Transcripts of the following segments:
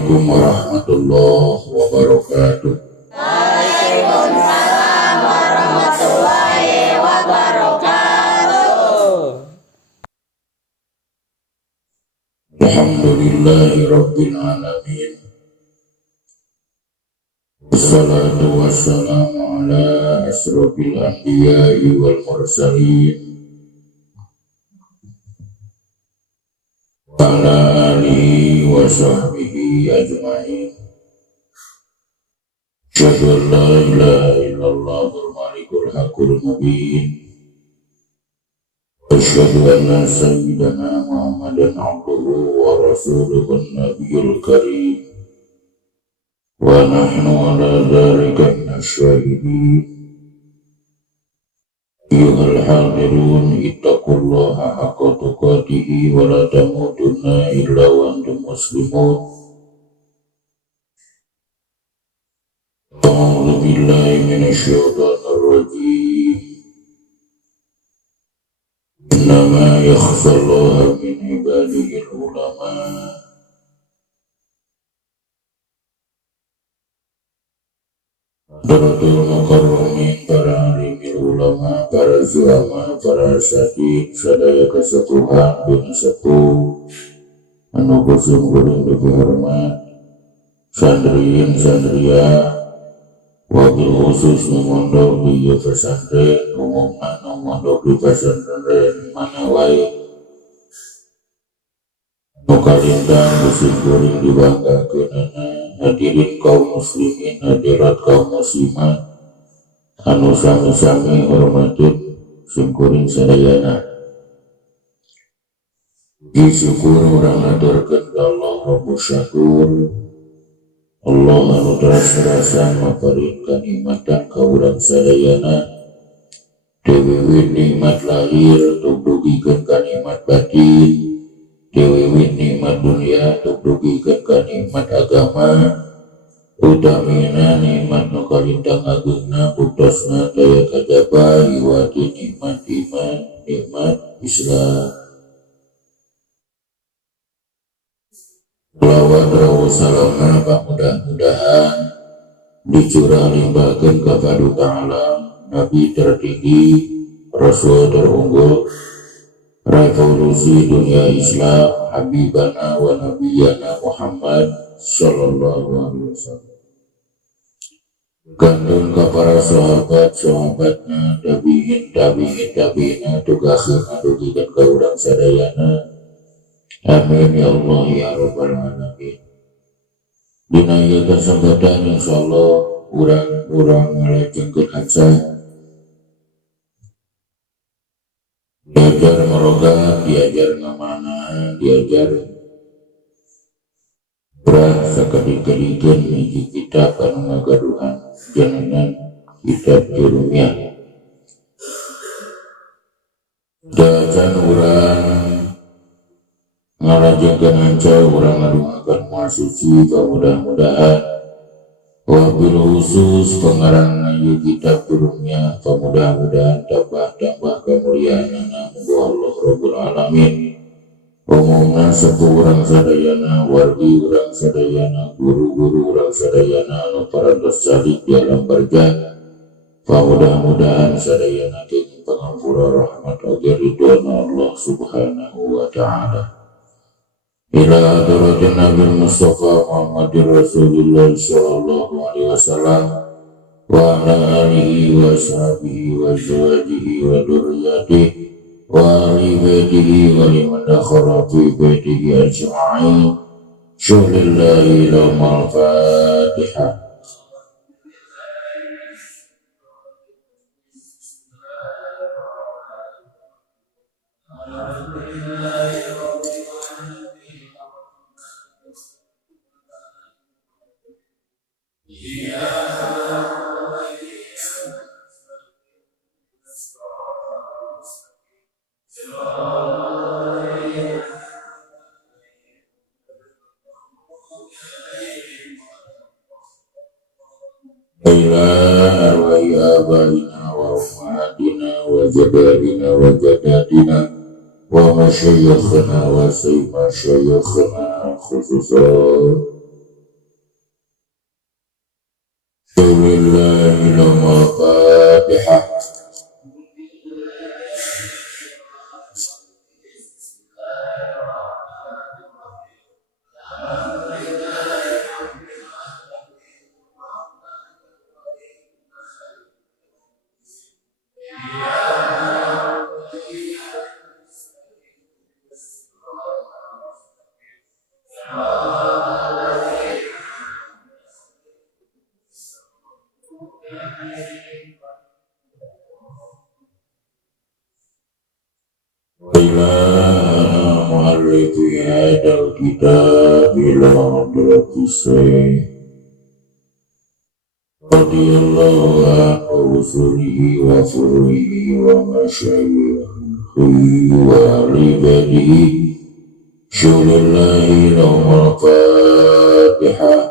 Assalamualaikum warahmatullahi wabarakatuh. Waalaikumsalam warahmatullahi wabarakatuh. Alhamdulillahi rabbil alamin. Wassalatu wassalamu ala asrofil anbiya'i wal mursalin wa ala alihi wa sahbihi ajma'in. Asyhadu an la ilaha illallahul malikul haqqul mubin. Asyhadu anna sayyidana Muhammadan abduhu wa rasuluhun nabiyul karim. Wa nahnu ala dzalika minasyahidin. Ayyuhal hadirun ittaqullaha haqqa tuqatih wa la tamutunna illa wa antum muslimun. A'udzu billahi minasyaitonir rajim. Innama yakhshallaha min ibadihil ulama. Hadratul mukarramin, para alimil ulama, para ulama, para asatidz, sadaya kesepuhan bina sepuh anu kusum kuring dihormat, sandriin sandria, wabil khusus nu mondok di pesantren umumna nu mondok di pesantren mana wae nu kalintang kusum kuring dibanggakeunana. Hadirin kaum muslimin, hadirat kaum muslimat anu sami-sami hormatun sungkuring sadayana. Puji syukur urang aturkeun ka Allah Rabbus Syakur. Allah anu teras-terasan maparin kanikmatan ka urang sadayana. Dewiwit nikmat lahir tuk dugikeun ka nikmat batin. Dewiwit nikmat dunia tuk dugikeun ka nikmat agama. Utamina nikmat nu kalintang ageungna puktosna daya kajaba iwati nikmat iman, nikmat Islam. Selawat rawuh salamna mudah-mudahan dicurah limpahkeun ka paduka alam Nabi tertinggi, Rasul terunggul, revolusi dunia Islam, Habibana wa Nabiyana Muhammad sallallahu alaihi wasallam. Gantun ka para sahabat-sahabatna, tabi'in tugaskeun dugikeun ka urang sadayana. Amin ya Allah ya rabbal alamin. Dina ieu kesempatan insyaallah urang ngalajengkeun hajat. Diajar merogat, diajar ngamanah, diajar berat sakadi-kadikeun hiji kitab anu ngagaduhan jenengan kitab Jurumiyah. Dacan urang ngalajengkeun hancur, urang ngadungakeun moal suci ka mudah-mudahan wabil khusus pengarangna ieu kitab Jurumiyah mudah-mudahan tambah kemuliaanna Allah Rabbul Alamin. Umumna sepuh urang sadayana, wargi urang sadayana, guru-guru urang sadayana anu parantos calik di alam barjah. Mudah-mudahan sadayana kenging pangampura rahmat oge ridwana Allah Subhanahu wa taala. Ila hadratin Nabi Mustafa Muhammadir Rasulullah sallallahu alaihi wasallam wa ala alihi wa sahbihi wa zawjihi wa dzurriyyatihi wa ali baitihi wa liman dakhala fi baitihi ajma'in. Syuhlillahi lahumul Fatihah. Ila arwahi abaina wa ummahatina wa jadadina wa jadatina wa masyayikhna wa sayma syayikhna khususan Al-Fatihah. Ila mu'allifi hadal kitab ila hadratisai radiyallahu anhu usulihi wa furu'ihi wa masyayikhihi wa alibadihi syulillahi lahumul Fatihah.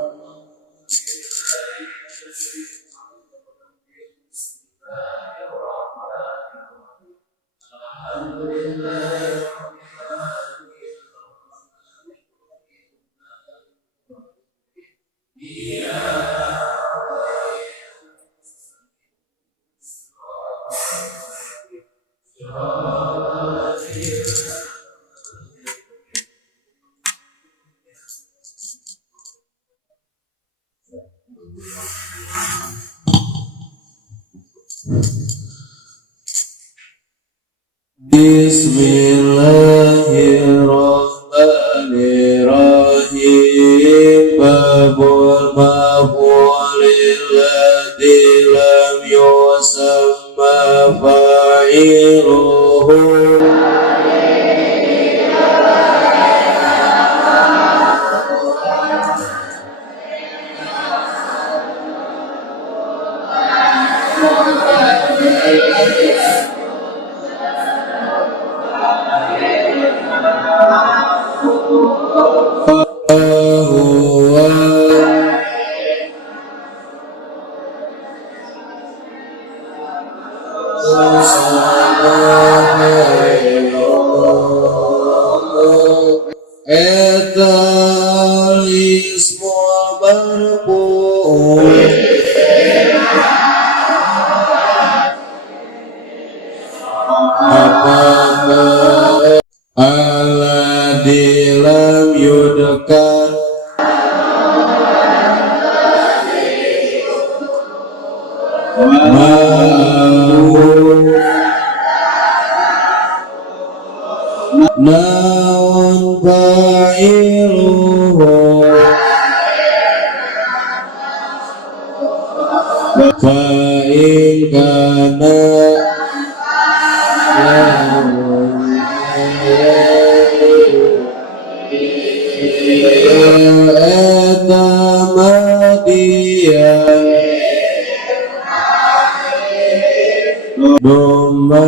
Bismillahirrahmanirrahim. Babul maf'ulil ladzi lam yusamma fa'iluhu. Etal ismul marfu' apakah alladzi lam yudkar naun fa'iluhu fa'in kana etamadiyan domba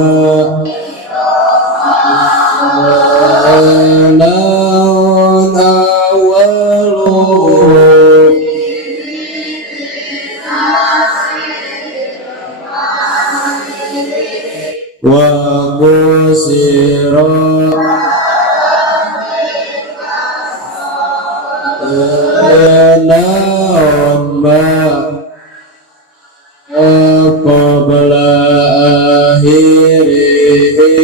naun awaluhu wa kusira naun ma qabla akhirihi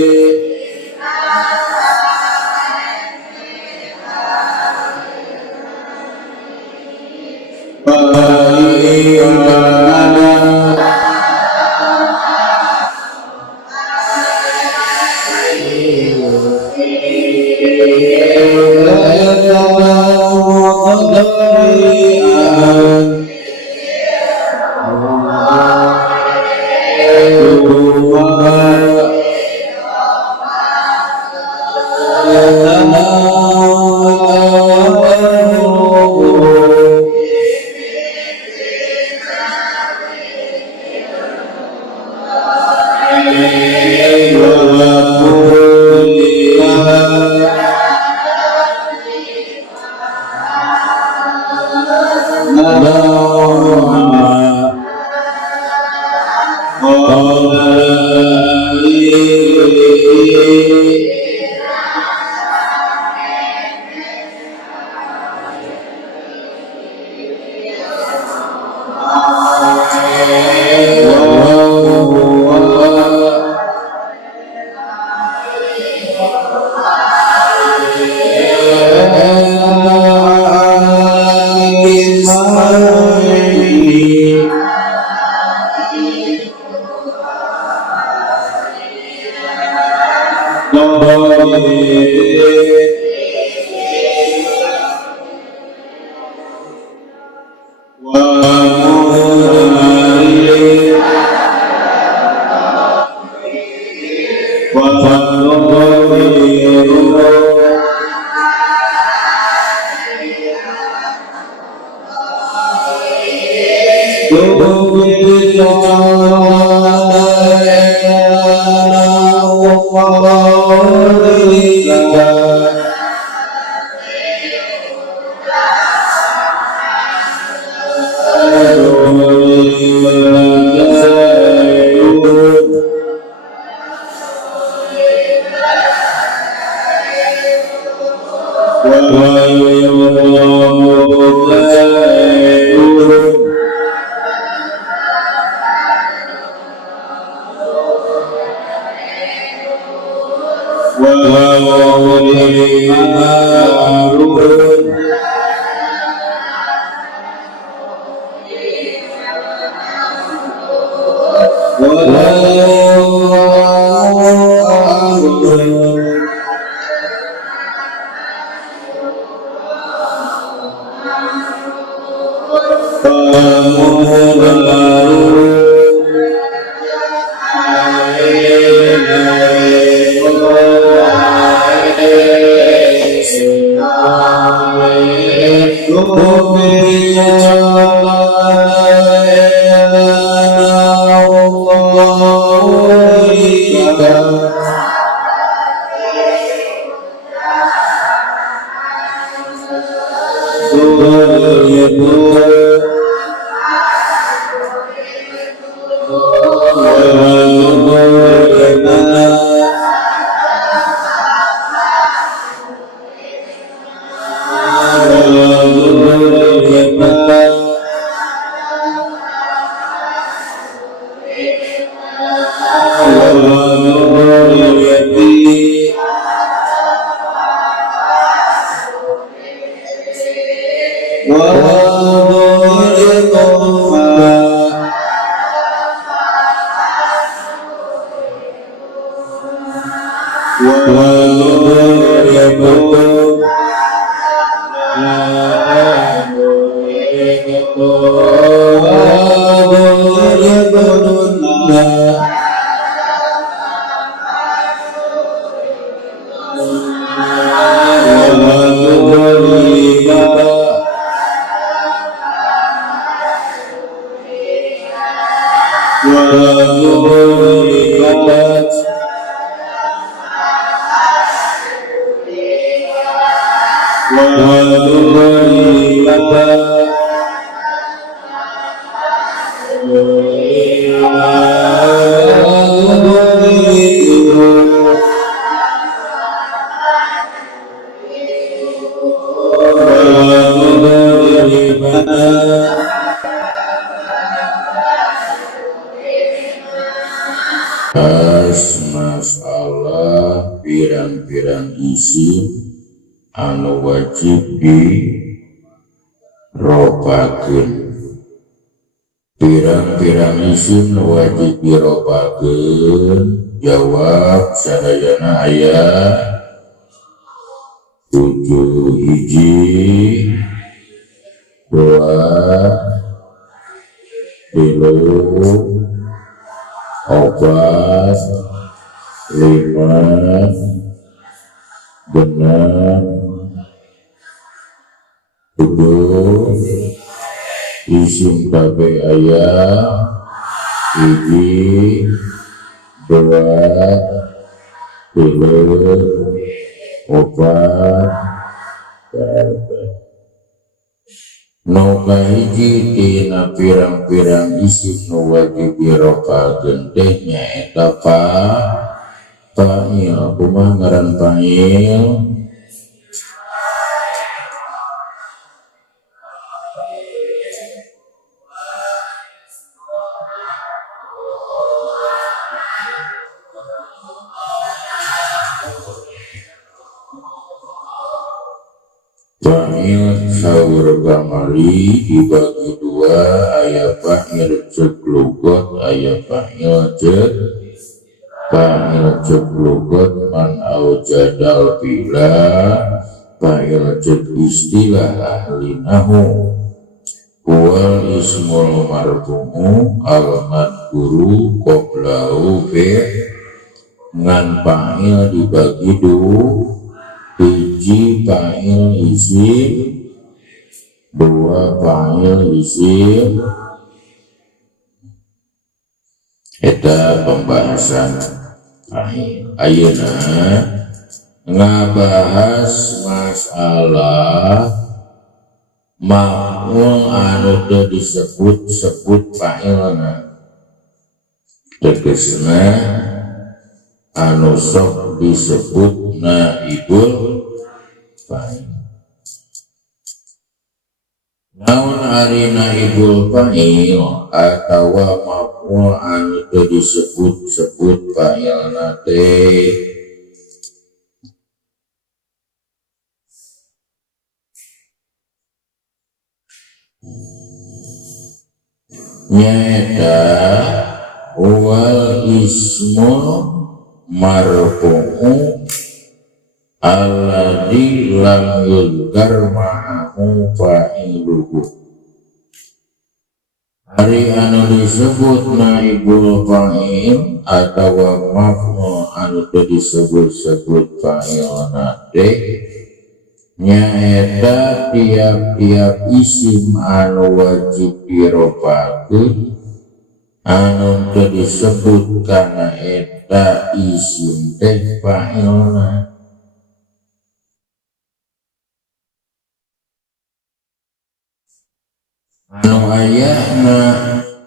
Masalah pirang-pirang isim anu wajib diropakeun. Pirang-pirang isim wajib diropakeun. Jawab sadayana aya 7 hiji 2 3 4 5 6 7 isim kabeh aya 1 2 3 4 nu kahiji tina pirang-pirang isim nu wajib diropakeun teh nyaeta fa'il. Kumaha ngaran fa'il? Fa'il saur kamari dibagi dua, aya fa'il ceuk lugot, aya fa'il ceuk lugot. Man au jadal bila fa'il cek istilah ahli nahu wal ismul marfu'u al madhkuru qablahu ngan fa'il dibagi hiji fa'il isim dua fa'il isim. Eta pembahasan ayeuna ngabahas masalah maf'ul anu teu disebut fa'ilna tegasna anu sok disebut naibul fa'il. Naon ari naibul fa'il atawa maf'ul anu teu disebut fa'ilna teh nyaeta wal ismul marfu'u alladzi lam yuzkar ma'ahu fa'iluhu. Ari anu disebut naibul fa'il atawa maf'ul anu teu disebut fa'ilna teh nyaeta tiap-tiap isim anu wajib dirofakeun anu teu disebut kana eta isim teh fa'ilna. Anu ayana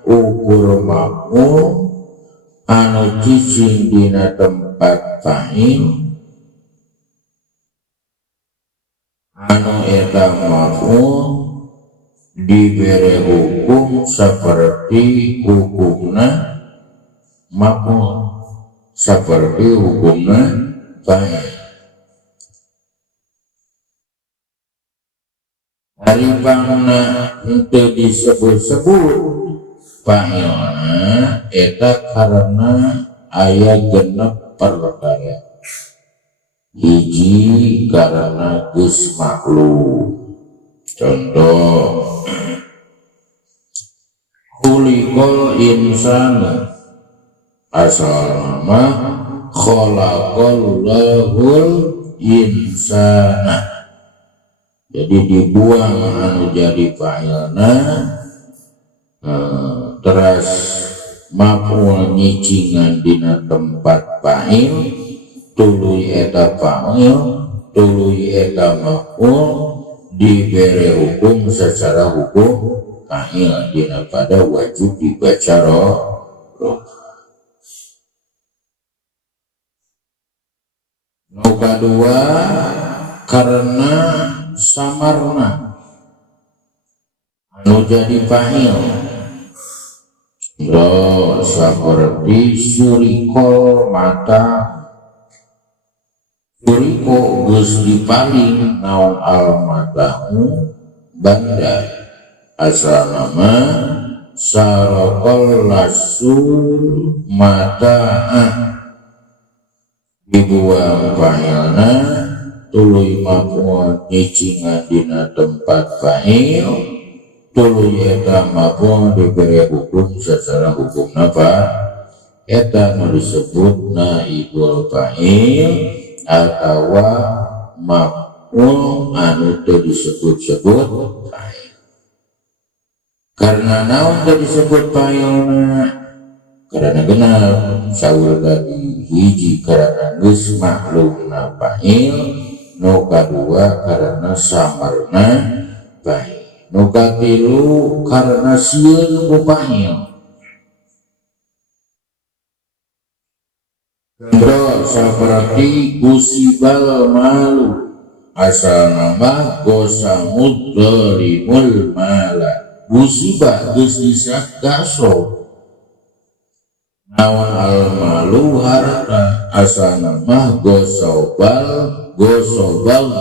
ukur maf'ul anu cicing dina tempat fa'il anu eta maf'ul dibere hukum seperti hukumna maf'ul seperti hukumna fa'il. Hari bangna henteu disebut-sebut fa'ilna eta karena aya genep perkara. Hiji karena geus maklum. Contoh khuliqal insanu asal nama khalaqallahul insana. Jadi dibuang anu jadi fa'ilna teras maf'ul nyicingan dina tempat fa'il tuluy eta fa'il tuluy eta maf'ul dibere hukum secara hukum fa'il dina pada wajib dibaca roh. Nu kadua karena samarna anu jadi fa'il seperti surikol mata suriko geus dipaling naon al matahu banda asal nama sarokol lasul mata dibuang fa'ilna tuluy maf'ul nyicingan dina tempat fa'il tuluy eta maf'ul diberi hukum secara hukum napa eta nu disebut naibul fa'il atawa maf'ul anu teu disebut fa'il. Karena naon teu disebut fa'ilna karena genap saur dari hiji karena geus maklumna fa'il nu kadua karena samarna fa'il nu katilu karena sieun ku fa'il. Contoh seperti gusibal malu asal nama gosamud dhalimul mala gusibah geus disagaso nawan al malu harta asal nama gosobal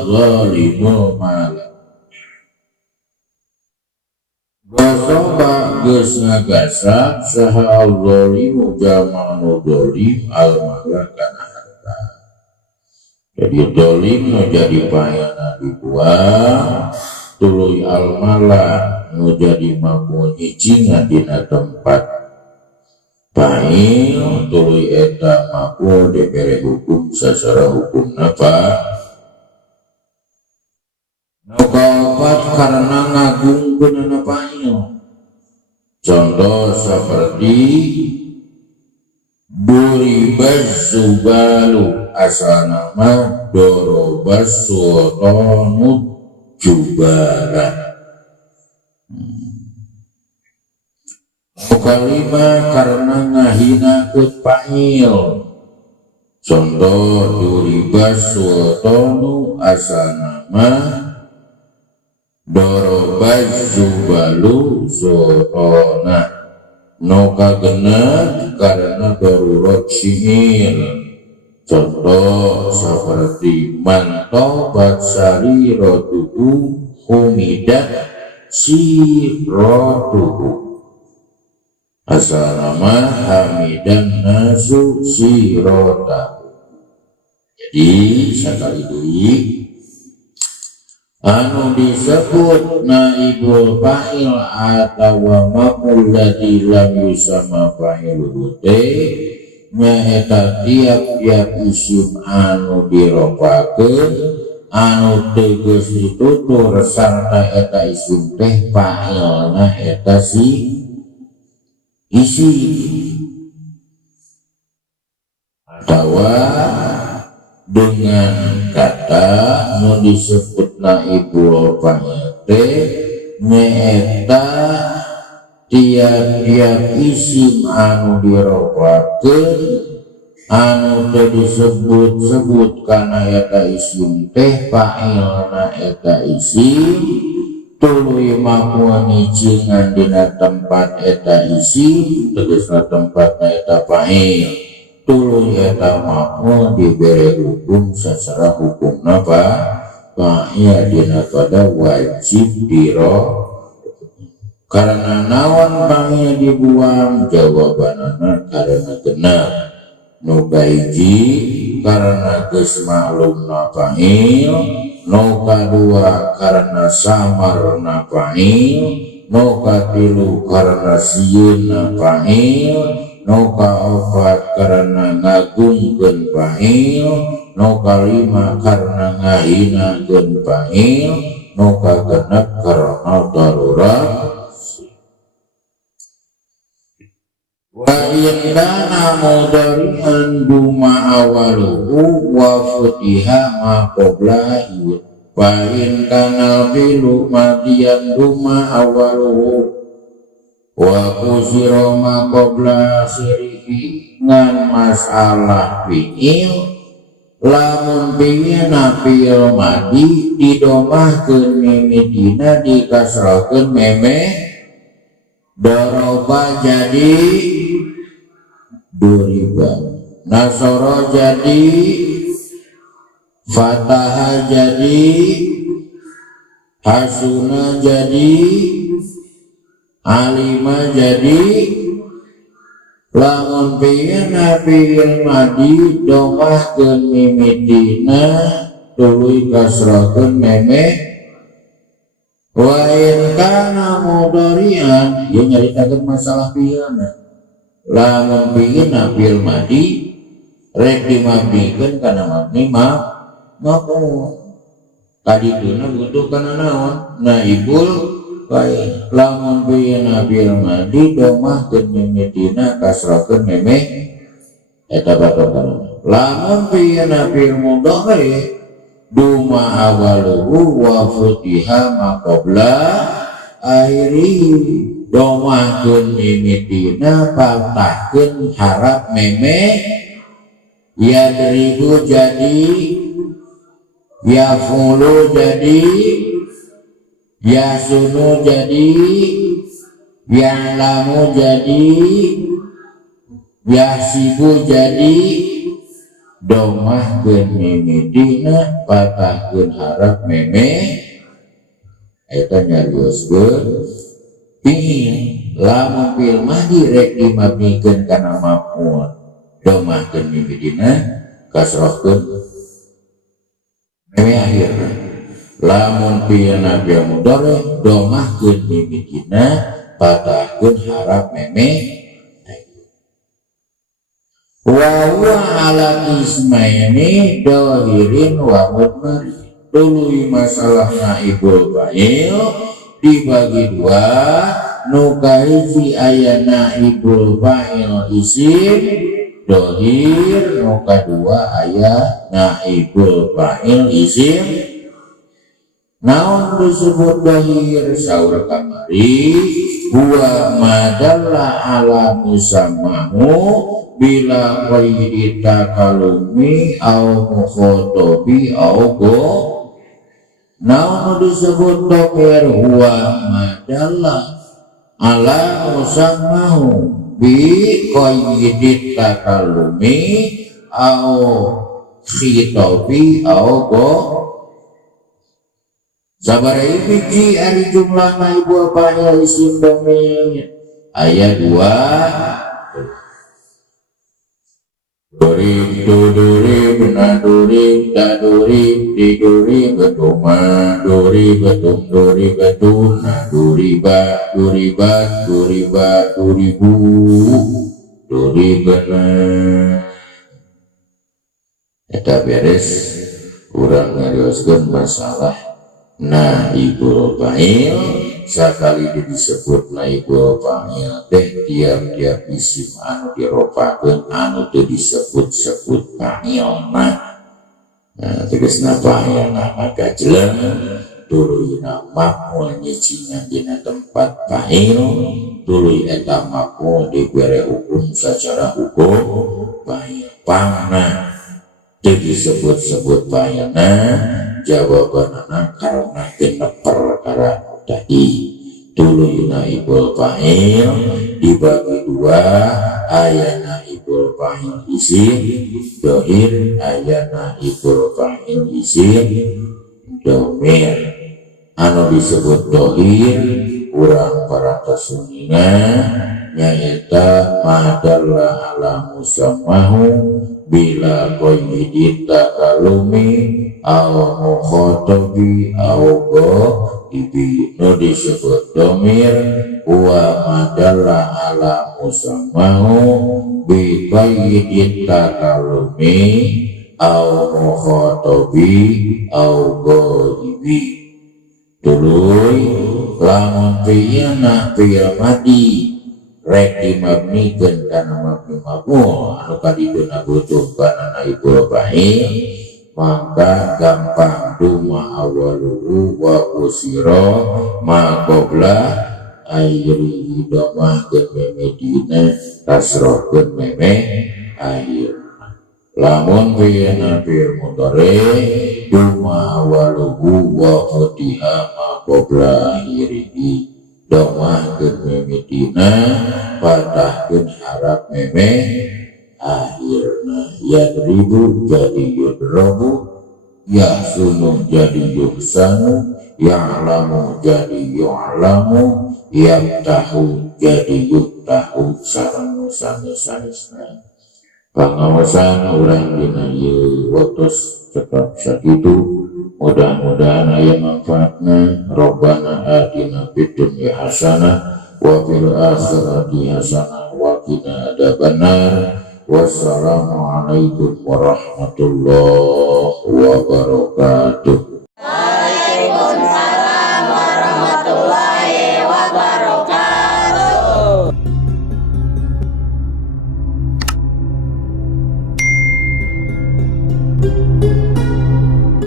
zalimul mala gosoba geus ngagasak saha al zalimu jama'nu zalim al mala kana harta. jadi dolim nu jadi payana dibuang, tuluy almala nu jadi mampu nyicingan dina tempat pail, tuluy eta mampu diberi hukum secara hukum napa nu kaopat karena ngagungkeun pail. Contoh seperti duribaz zubalu, asal nama dorobas sultanu jubala. Kalima karena ngahina ke pail. Contoh duribaz sultanu, asal nama dorobaz zubalu sultana. Noka genep karena darurat sihir. Contoh seperti mantobat sariratuhu humidat siratuhu, asal nama hamidan nasu siratahu. Jadi sekali deui anu disebut naibul fa'il atawa maf'ul ladzi lam yusamma fa'iluhu nyaeta tiap-tiap isim anu diropakeun anu tegas ditutur sarta eta isim teh fa'ilna eta si isim, atawa dengan kata nu disebut naibul fa'il teh nyaeta tiap-tiap isim anu diropakeun anu teu disebut-sebut kana eta isim teh fa'ilna eta isim tuluy mampu nyicingan dina tempat eta isim tegasna tempatna eta fa'il, tuluy eta mampu diberi hukum secara hukum napa fa'il dina pada wajib diro. Karena nawan fa'il dibuang jawabanana karena genep. Nu kahiji karena geus maklumna fa'il, nu kadua karena samarna fa'il, nu katilu karena sieunna fa'il, nu kaopat karena ngagungkeun fa'il, nu kalima karena ngahinakeun fa'il, nu kagenep karena darurat. Wa in kana mudhari'an duma awaluhu wa futiha ma qablahu wa in kana fi'lu madiyan duma awaluhu wa kusira ma qabla akhirihi ngan masalah fi'il lamun pina fi'il madi didomahkeun mimidina dikasrahkeun meme doroba jadi duriba, nasoro jadi fataha jadi hasuna jadi alima jadi lamun pina fi'il madi domahkeun mimidina tuluy kasrahkeun meme wa in kana mudhari'an ieu nyaritakeun masalah fi'ilna lamun biina fi'il madi rek dimabdikeun kana mabni maf'ul kadituna butuh kana naon naibul fa'il lamun biina fi'il madi domahkeun mimidina kasrahkeun meme eta batokan lamun biina fi'il mudhari duma awaluhu wa futiha ma qabla akhiri domahkeun mimidina patahkeun harap meme yadribu jadi yafulu jadi yasunu jadi ya'lamu jadi yasibu jadi domahkeun mimidina patahkeun harap meme eta nyarioskeun fi'il lamun fi'il madi rek dimabnikeun kana maf'ul domahkeun mimidina kasrahkeun meme akhir lamun pina biar mudore domahkeun mimikina patahkeun harap meme wa huwa ala ismaini dohirin wa mudmari. Dului masalah naibul fa'il dibagi dua, nukaisi aya naibul fa'il isim dohir, nuka dua aya naibul fa'il isim. Naon disebut dohir saur kamari huwa madalla ala musammahu bila qaidi takalumi au mukhotobi au go. Naon disebut dohir huwa madalla ala musammahu bi qaidi takalumi au khitobi au go. Sabarai biji ari jumlah naibul fa'il isim domir ayat 2 dorib dudurib nadurib dadurib didurib betuma durib betum durib betun naduriba duribat duriba duribu duribana. Eta beres urang ngarioskeun masalah naibul fa'il. Sakali disebut naibul fa'il teh tiap-tiap isim anu diropakeun anu teu disebut-sebut fa'il nah tegasna fa'il nama gajleng tuluy maf'ul nyicing dina tempat fa'il tuluy eta maf'ul dibere hukum secara hukum fa'il pangna teu disebut-sebut fa'ilna jawabanana karena kena perkara tadi. Tuluy naibul fa'il dibagi dua, aya naibul fa'il isim dohir, aya naibul fa'il isim domir. Anu disebut dohir urang paratasuna nyaeta madalla ala musammahu bila qaidi takalumi au mukhotobi au go ibi. Nu disebut domir wa madalla ala musammahu bi qaidi takalumi au mukhotobi au go ibi. Tuluy lamun fi'ilna fi'il madi rek dimabnikeun kana mabni maf'ul anu kadiduna butuh kana naibul fa'il maka gampang duma awaluhu wa usira ma qabla airi domah keun meme dina kasroh keun meme air. Lamun fi'ilna fi'il mudhari duma awaluhu wa futiha ma qabla airihi domah keun meme dina patahkeun harap meme akhirna. Yadribu jadi yudrabu, yahsunu jadi yuhsanu, ya'lamu jadi yu'lamu, yaftahu jadi yuftahu sareng sanes-sanesna. Pangawasan urang dina ieu waktos tetap sakitu. Mudah-mudahan aya manfaatna. Rabbana atina fid dunya hasanah wa fil akhirati hasanah wa qina adzabannar. Wassalamualaikum warahmatullahi wabarakatuh.